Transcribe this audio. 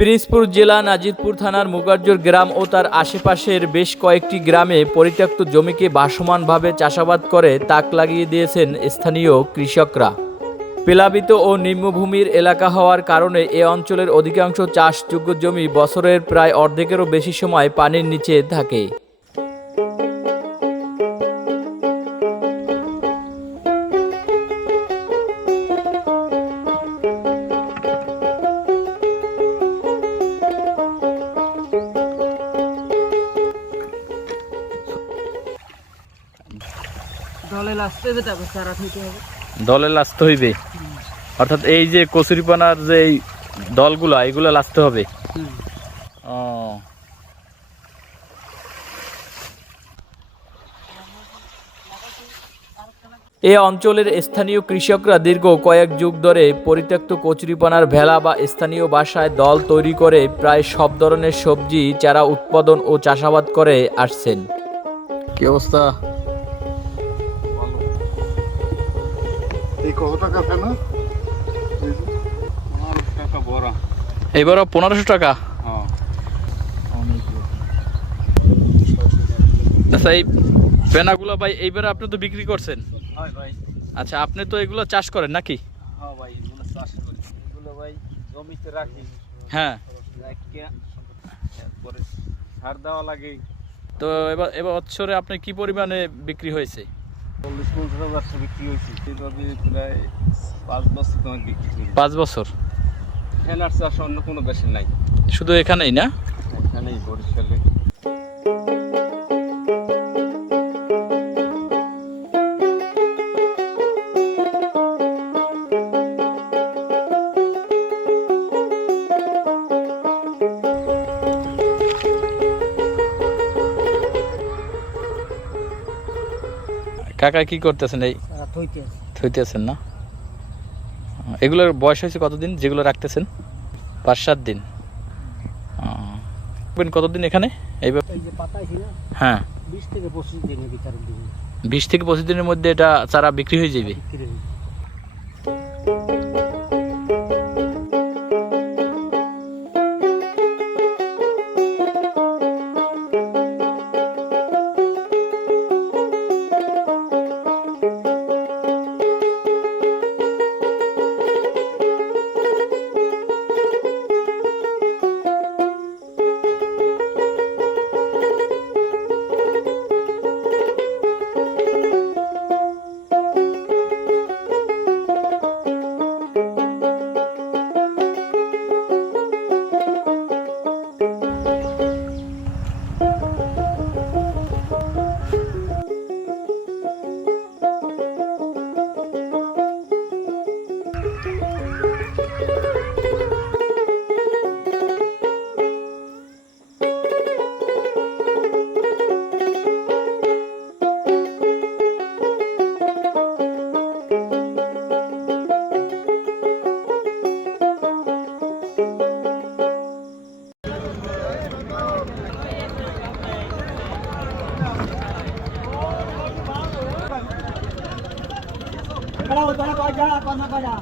পিরিজপুর জেলা নাজিরপুর থানার মুগার্জর গ্রাম ও তার আশেপাশের বেশ কয়েকটি গ্রামে পরিত্যক্ত জমিকে ভাসমানভাবে চাষাবাদ করে তাক লাগিয়ে দিয়েছেন স্থানীয় কৃষকরা। পেলাবিত ও নিম্নভূমির এলাকা হওয়ার কারণে এ অঞ্চলের অধিকাংশ চাষযোগ্য জমি বছরের প্রায় অর্ধেকেরও বেশি সময় পানির নিচে থাকে। দলে লাস্টে যেটা চারা থেকে হবে। দলে লাস্তে হইবে অর্থাৎ এই যে কচুরিপানার যে এই দলগুলো এগুলো লাস্তে হবে? ও। এ অঞ্চলের স্থানীয় কৃষকরা দীর্ঘ কয়েক যুগ ধরে পরিত্যক্ত কচুরিপানার ভেলা বা স্থানীয় বাসায় দল তৈরি করে প্রায় সব ধরনের সবজি চারা উৎপাদন ও চাষাবাদ করে আসছেন। কি অবস্থা? এই কত টাকা ফেনা? টাকা বড়। এবারও পনেরোশো টাকা? হ্যাঁ। আচ্ছা এই পেনাগুলো ভাই এইবারে আপনি তো বিক্রি করছেন? ভাই। আচ্ছা আপনি তো এগুলো চাষ করেন নাকি? হ্যাঁ ভাই চাষ করি। এগুলো ভাই জমিতে রাখি। হ্যাঁ। তো এবার এবার বছরে আপনি কি পরিমাণে বিক্রি হয়েছে? চল্লিশ পঞ্চাশ বিক্রি হয়েছে এইভাবে প্রায় পাঁচ বছর তোমার বিক্রি করি পাঁচ বছর? ফেনার চাষ অন্য কোনো দেশে নাই। শুধু এখানেই না? এখানেই বরিশালে। কাকা কি করতেছেন এই? থইতেছেন না? এগুলোর বয়স হয়েছে কতদিন? যেগুলো রাখতেছেন? পাঁচ সাত দিন। কতদিন এখানে? এই হ্যাঁ। বিশ থেকে পঁচিশ দিনের মধ্যে এটা চারা বিক্রি হয়ে যাবে। ఇక్కడ ఉత్తర పడ్డా పన్న పడా